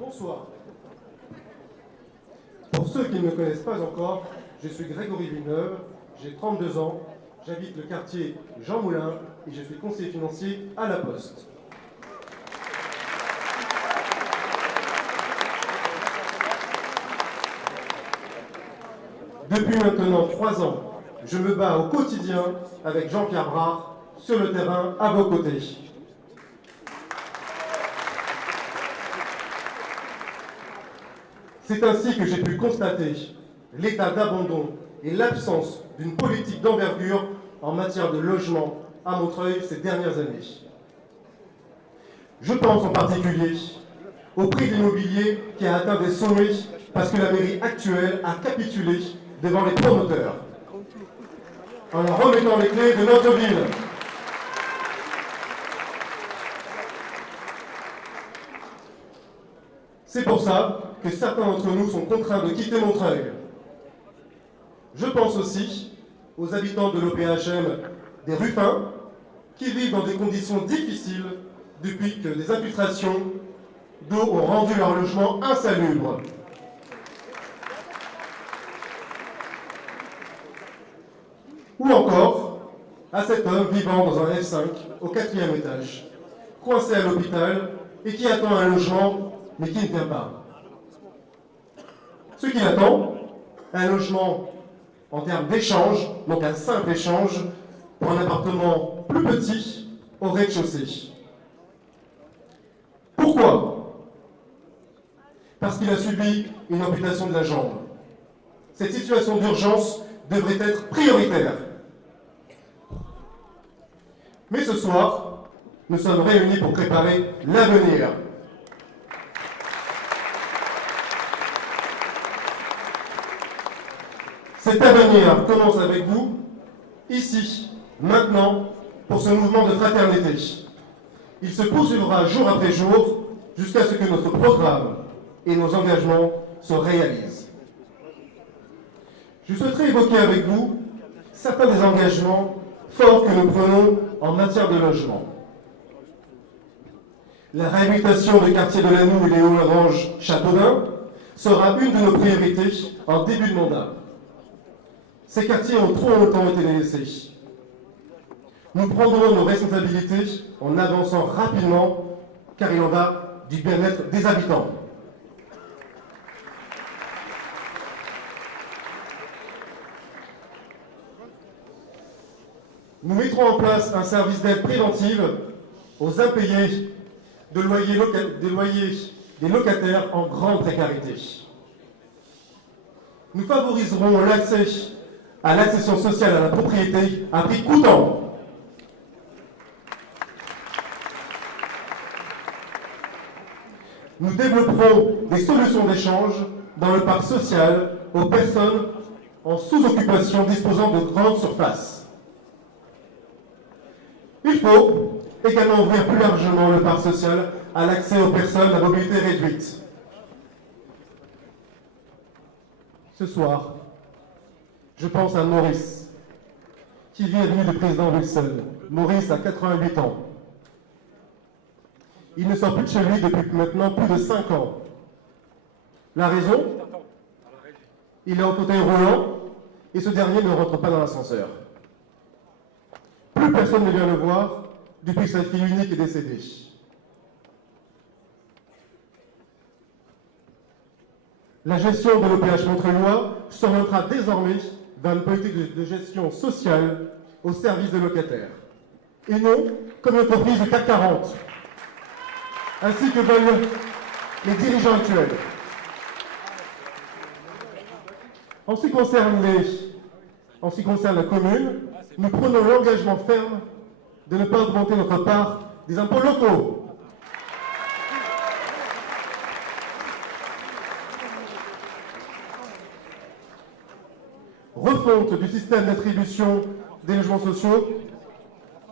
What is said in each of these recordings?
Bonsoir. Pour ceux qui ne me connaissent pas encore, je suis Grégory Villeneuve, j'ai 32 ans, j'habite le quartier Jean Moulin et je suis conseiller financier à La Poste. Depuis maintenant 3 ans, je me bats au quotidien avec Jean-Pierre Brard sur le terrain à vos côtés. C'est ainsi que j'ai pu constater l'état d'abandon et l'absence d'une politique d'envergure en matière de logement à Montreuil ces dernières années. Je pense en particulier au prix de l'immobilier qui a atteint des sommets parce que la mairie actuelle a capitulé devant les promoteurs en leur remettant les clés de notre ville. C'est pour ça que certains d'entre nous sont contraints de quitter Montreuil. Je pense aussi aux habitants de l'OPHM des Ruffins qui vivent dans des conditions difficiles depuis que des infiltrations d'eau ont rendu leur logement insalubre. Ou encore à cet homme vivant dans un F5 au 4e étage, coincé à l'hôpital et qui attend un logement mais qui ne vient pas. Ce qu'il attend, un logement en termes d'échange, donc un simple échange pour un appartement plus petit au rez-de-chaussée. Pourquoi? Parce qu'il a subi une amputation de la jambe. Cette situation d'urgence devrait être prioritaire. Mais ce soir, nous sommes réunis pour préparer l'avenir. Cet avenir commence avec vous, ici, maintenant, pour ce mouvement de fraternité. Il se poursuivra jour après jour jusqu'à ce que notre programme et nos engagements se réalisent. Je souhaiterais évoquer avec vous certains des engagements forts que nous prenons en matière de logement. La réhabilitation du quartier de Lannoux et les Hauts-Oranges-Châteaudun sera une de nos priorités en début de mandat. Ces quartiers ont trop longtemps été délaissés. Nous prendrons nos responsabilités en avançant rapidement, car il en va du bien-être des habitants. Nous mettrons en place un service d'aide préventive aux impayés des locataires en grande précarité. Nous favoriserons l'accès à l'accession sociale à la propriété à prix coûtant. Nous développerons des solutions d'échange dans le parc social aux personnes en sous-occupation disposant de grandes surfaces. Il faut également ouvrir plus largement le parc social à l'accès aux personnes à mobilité réduite. Ce soir, je pense à Maurice, qui vit avenue du président Wilson. Maurice a 88 ans. Il ne sort plus de chez lui depuis maintenant plus de 5 ans. La raison? Il est en fauteuil roulant et ce dernier ne rentre pas dans l'ascenseur. Plus personne ne vient le voir depuis que sa fille unique est décédée. La gestion de l'OPH montreuillois s'orientera désormais vers une politique de gestion sociale au service des locataires, et non comme une entreprise du CAC 40, ainsi que veulent les dirigeants actuels. En ce qui concerne la commune, nous prenons l'engagement ferme de ne pas augmenter notre part des impôts locaux. Refonte du système d'attribution des logements sociaux,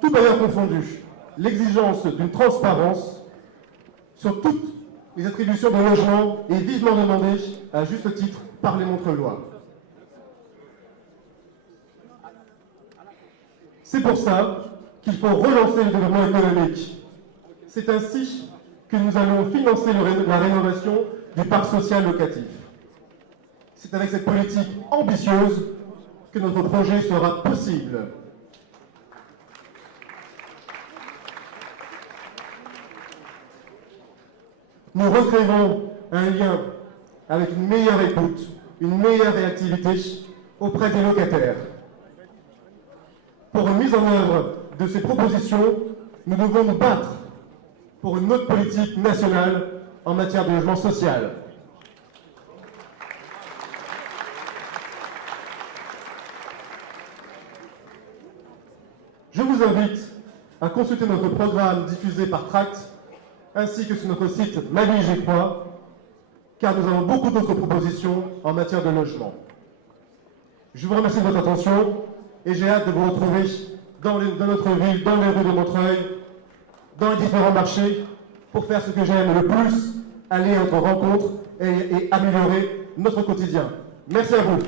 tout ailleurs confondu. L'exigence d'une transparence sur toutes les attributions de logements est vivement demandée, à juste titre, par les Montreuillois. C'est pour ça qu'il faut relancer le développement économique. C'est ainsi que nous allons financer la rénovation du parc social locatif. C'est avec cette politique ambitieuse que notre projet sera possible. Nous recréerons un lien avec une meilleure écoute, une meilleure réactivité auprès des locataires. Pour une mise en œuvre de ces propositions, nous devons nous battre pour une autre politique nationale en matière de logement social. Je vous invite à consulter notre programme diffusé par Tract ainsi que sur notre site Ma Ville J'y crois, car nous avons beaucoup d'autres propositions en matière de logement. Je vous remercie de votre attention et j'ai hâte de vous retrouver dans notre ville, dans les rues de Montreuil, dans les différents marchés, pour faire ce que j'aime le plus, aller à notre rencontre et améliorer notre quotidien. Merci à vous.